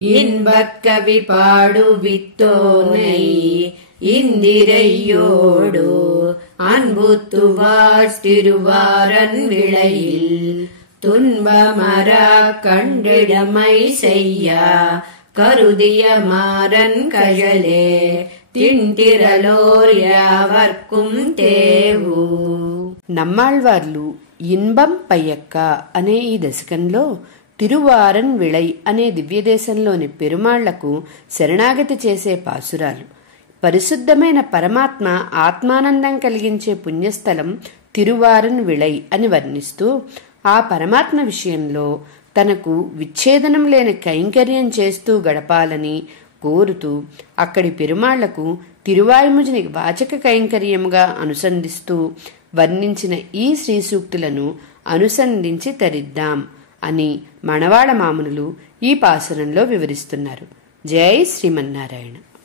இன்பக்கவி பாடுவித்தோனை இந்திரையோடு அன்புத்துவார் திருவாரன் விளையில் துன்பமரா கண்டிடமை செய்யா கருதிய மாறன் கழலே తింటిరలోర్ యావర్కుం తేవు. నమ్మాళ్వార్లు ఇన్బం పయ్యక్క అనే ఈ దశకంలో తిరువారన్ విళై అనే దివ్యదేశంలోని పెరుమాళ్లకు శరణాగతి చేసే పాసురాలు. పరిశుద్ధమైన పరమాత్మ ఆత్మానందం కలిగించే పుణ్యస్థలం తిరువారన్ విళై అని వర్ణిస్తూ ఆ పరమాత్మ విషయంలో తనకు విచ్ఛేదనం లేని కైంకర్యం చేస్తూ గడపాలని కోరుతూ అక్కడి పెరుమాళ్లకు తిరువాయిముజిని వాచక కైంకర్యముగా అనుసంధిస్తూ వర్ణించిన ఈ శ్రీసూక్తులను అనుసంధించి తరిద్దాం అని మణవాళ మామునులు ఈ పాసురంలో వివరిస్తున్నారు. జై శ్రీమన్నారాయణ.